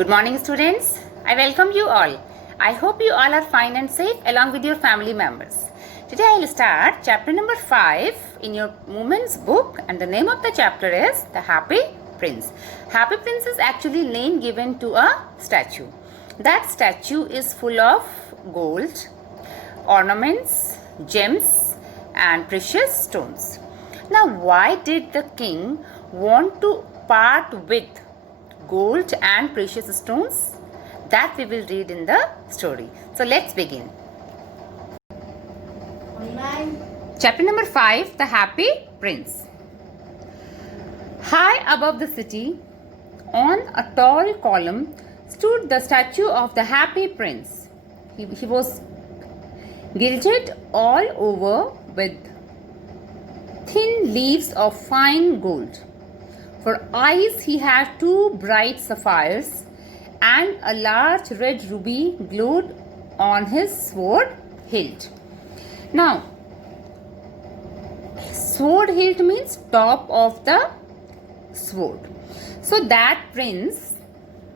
Good morning, students. I welcome you all. I hope you all are fine and safe along with your family members. Today I will start chapter number 5 in your Women's book, and the name of the chapter is The Happy Prince. Happy Prince is actually name given to a statue. That statue is full of gold, ornaments, gems and precious stones. Now, why did the king want to part with gold and precious stones? That we will read in the story. So let's begin. Chapter number 5, The Happy Prince. High above the city, on a tall column, stood the statue of the Happy Prince. He was gilded all over with thin leaves of fine gold. For eyes he had 2 bright sapphires, and a large red ruby glowed on his sword hilt. Now, sword hilt means top of the sword. So that prince,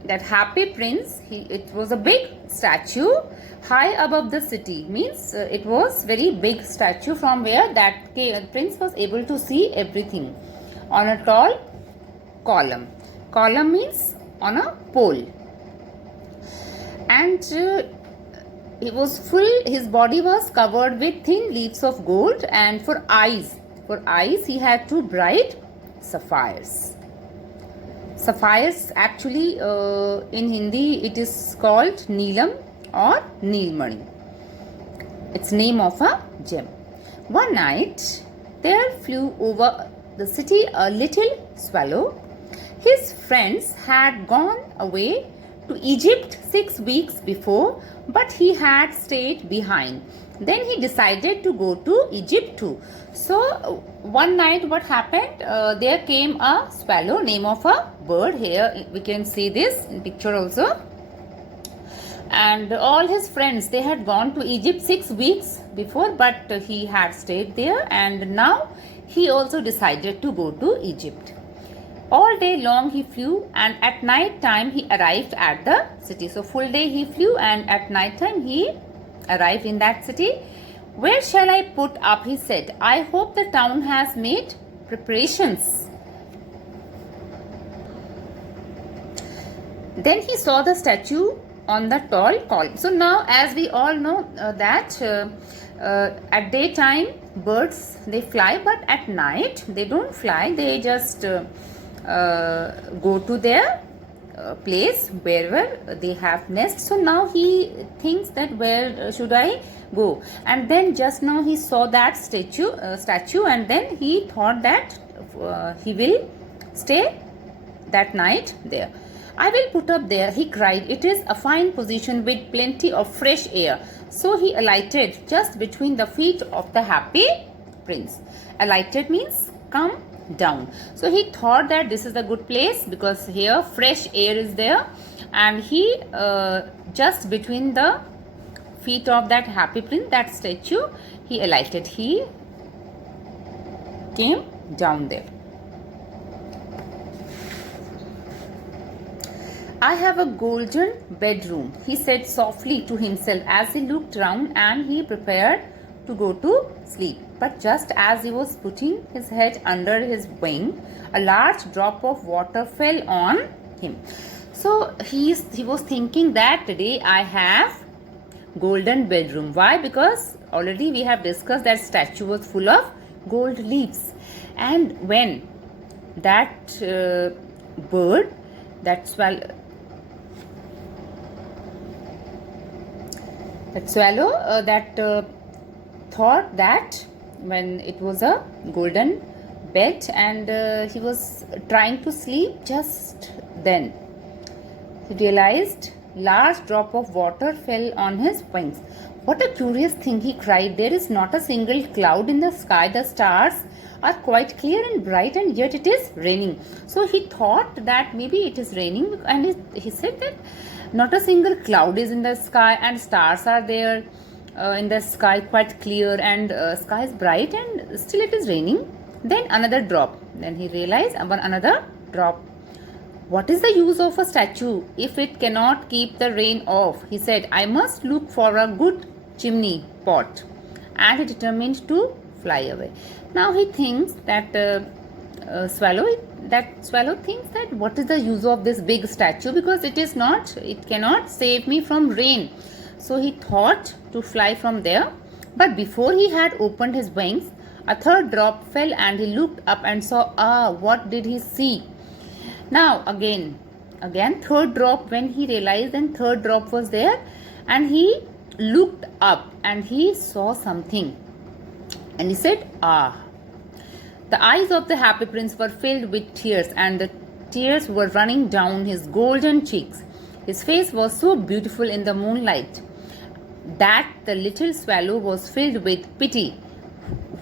that Happy Prince, it was a big statue high above the city, means it was very big statue from where that prince was able to see everything on a tall column. Column means on a pole. And he was full, his body was covered with thin leaves of gold, and for eyes he had 2 bright sapphires. Sapphires actually in Hindi it is called Neelam or Neelmani. It's name of a gem. One night there flew over the city a little swallow. His friends had gone away to Egypt 6 weeks before, but he had stayed behind. Then he decided to go to Egypt too. So one night what happened, there came a swallow, name of a bird. Here we can see this in picture also. And all his friends, they had gone to Egypt 6 weeks before, but he had stayed there, and now he also decided to go to Egypt. All day long he flew, and at night time he arrived at the city. So full day he flew, and at night time he arrived in that city. Where shall I put up? He said. I hope the town has made preparations. Then he saw the statue on the tall column. So now, as we all know that at daytime birds they fly, but at night they don't fly. They just go to their place wherever they have nests. So now he thinks that where should I go, and then just now he saw that statue, and then he thought that he will stay that night there. I will put up there, he cried. It is a fine position with plenty of fresh air. So he alighted just between the feet of the Happy Prince. Alighted means come down. So he thought that this is a good place because here fresh air is there, and he just between the feet of that Happy Prince, that statue, he alighted. He came down there. I have a golden bedroom, he said softly to himself as he looked round, and he prepared to go to sleep. But just as he was putting his head under his wing, a large drop of water fell on him. So he was thinking that today I have golden bedroom. Why? Because already we have discussed that statue was full of gold leaves, and when that bird, that swallow, thought that when it was a golden bed, and he was trying to sleep, just then he realized large drop of water fell on his wings. What a curious thing, he cried. There is not a single cloud in the sky. The stars are quite clear and bright, and yet it is raining. So he thought that maybe it is raining, and he said that not a single cloud is in the sky, and stars are there in the sky quite clear, and sky is bright, and still it is raining. Then another drop. Then he realized another drop What is the use of a statue if it cannot keep the rain off? He said, I must look for a good chimney pot. And he determined to fly away. Now he thinks that swallow thinks that what is the use of this big statue, because it cannot save me from rain. So he thought to fly from there, but before he had opened his wings, a third drop fell and he looked up and saw, what did he see? Now again third drop, when he realized, then third drop was there, and he looked up and he saw something, and he said, The eyes of the happy prince were filled with tears, and the tears were running down his golden cheeks. His face was so beautiful in the moonlight that the little swallow was filled with pity.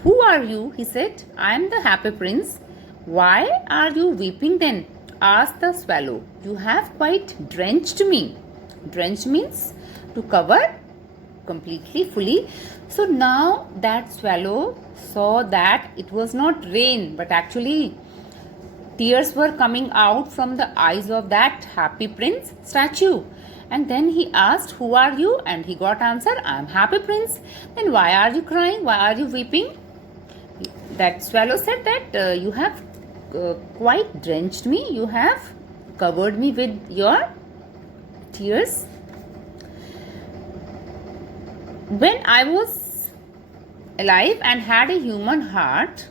Who are you? He said. I am the happy prince. Why are you weeping then? Asked the swallow. You have quite drenched me. Drenched means to cover completely, fully. So now that swallow saw that it was not rain, but actually tears were coming out from the eyes of that happy prince statue. And then he asked, who are you? And he got answer, I am happy prince. Then why are you crying? Why are you weeping? That swallow said that you have quite drenched me. You have covered me with your tears. When I was alive and had a human heart,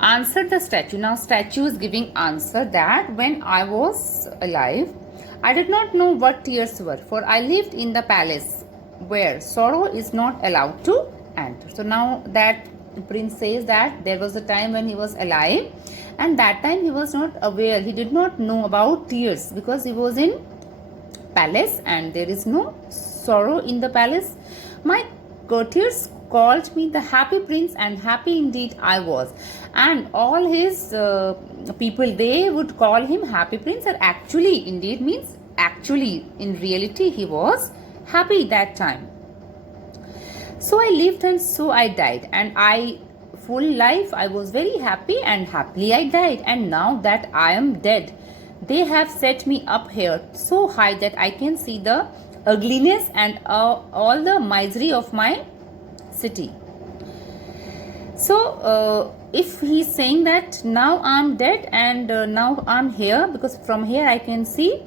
answered the statue. Now statue is giving answer that when I was alive, I did not know what tears were, for I lived in the palace where sorrow is not allowed to enter. So now that prince says that there was a time when he was alive, and that time he was not aware, he did not know about tears, because he was in palace and there is no sorrow in the palace. My courtiers called me the happy prince, and happy indeed I was, and all his people, they would call him happy prince. And actually, indeed means actually, in reality he was happy that time. So I lived and so I died, and full life I was very happy, and happily I died. And now that I am dead, they have set me up here so high that I can see the ugliness and all the misery of my city. So if he is saying that now I am dead and now I am here, because from here I can see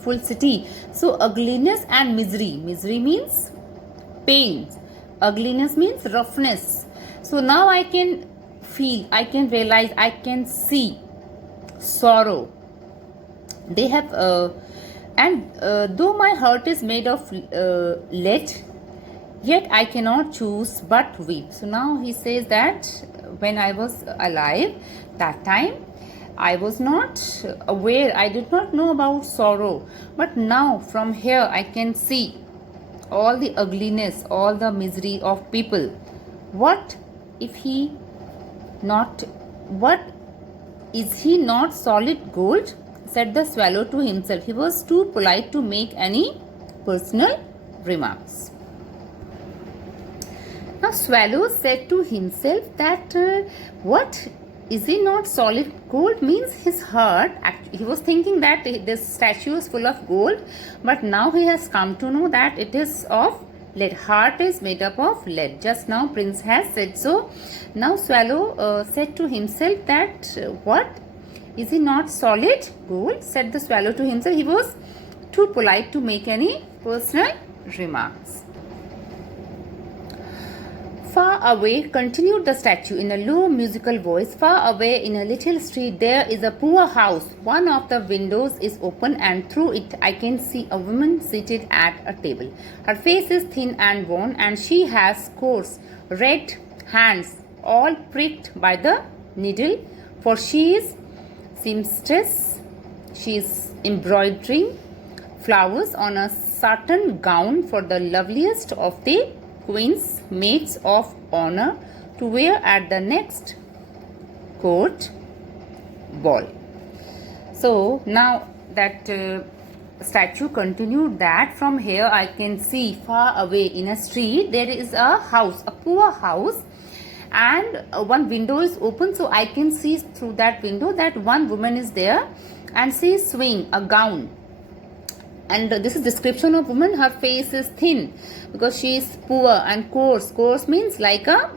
full city. So ugliness and misery. Misery means pain. Ugliness means roughness. So now I can feel, I can realize, I can see sorrow. They have though my heart is made of lead, yet I cannot choose but weep. So now he says that when I was alive, that time I was not aware, I did not know about sorrow. But now from here I can see all the ugliness, all the misery of people. What if he not, what is he not solid gold? Said the swallow to himself. He was too polite to make any personal remarks. Now swallow said to himself that what is he not solid gold means his heart. He was thinking that this statue is full of gold, but now he has come to know that it is of lead. Heart is made up of lead. Just now prince has said so. Now swallow said to himself that what is he not solid gold? Said the swallow to himself. He was too polite to make any personal remarks. Far away, continued the statue in a low musical voice, far away in a little street there is a poor house. One of the windows is open, and through it I can see a woman seated at a table. Her face is thin and worn, and she has coarse red hands, all pricked by the needle, for she is seamstress. She is embroidering flowers on a satin gown for the loveliest of the queen's maids of honor to wear at the next court ball. So now that statue continued that from here I can see far away in a street there is a house, a poor house, and one window is open, so I can see through that window that one woman is there and she is sewing a gown. And this is description of woman. Her face is thin because she is poor, and coarse. Coarse means like a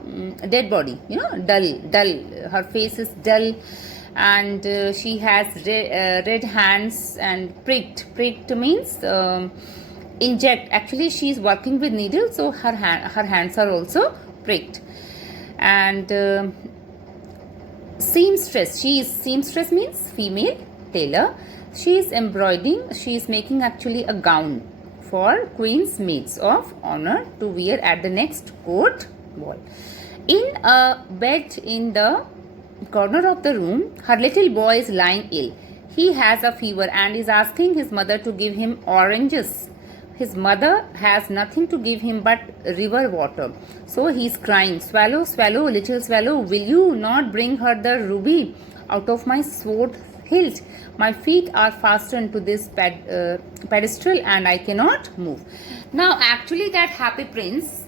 dead body, dull. Her face is dull, and she has red hands and pricked. Pricked means inject. Actually, she is working with needle, so her hands are also pricked. And seamstress. Seamstress means female tailor. She is embroidering. She is making actually a gown for queen's maids of honor to wear at the next court ball. In a bed in the corner of the room, her little boy is lying ill. He has a fever and is asking his mother to give him oranges. His mother has nothing to give him but river water. So he is crying, "Swallow, swallow, little swallow, will you not bring her the ruby out of my sword hilt? My feet are fastened to this pedestal and I cannot move." Now actually that happy prince,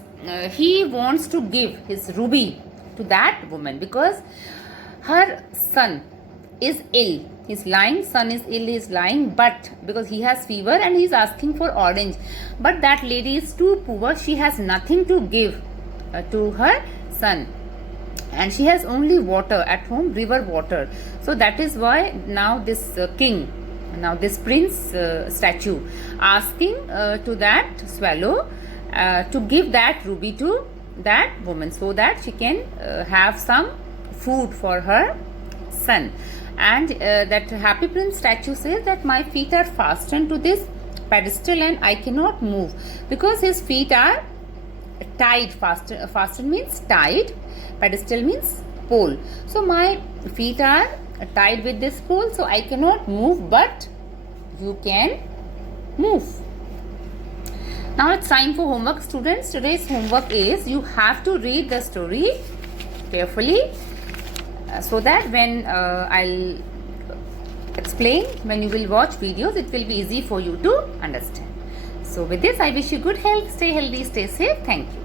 he wants to give his ruby to that woman because her son is ill. His son is ill, he is lying, but because he has fever and he is asking for orange. But that lady is too poor, she has nothing to give to her son. And she has only water at home, river water. So that is why now this this prince statue asking to that swallow to give that ruby to that woman so that she can have some food for her son. And that happy prince statue says that my feet are fastened to this pedestal and I cannot move because his feet are tied. Fastened means tied, pedestal means pole. So my feet are tied with this pole, so I cannot move, but you can move. Now it's time for homework, students. Today's homework is you have to read the story carefully so that when I'll explain, when you will watch videos, it will be easy for you to understand. So with this, I wish you good health, stay healthy, stay safe. Thank you.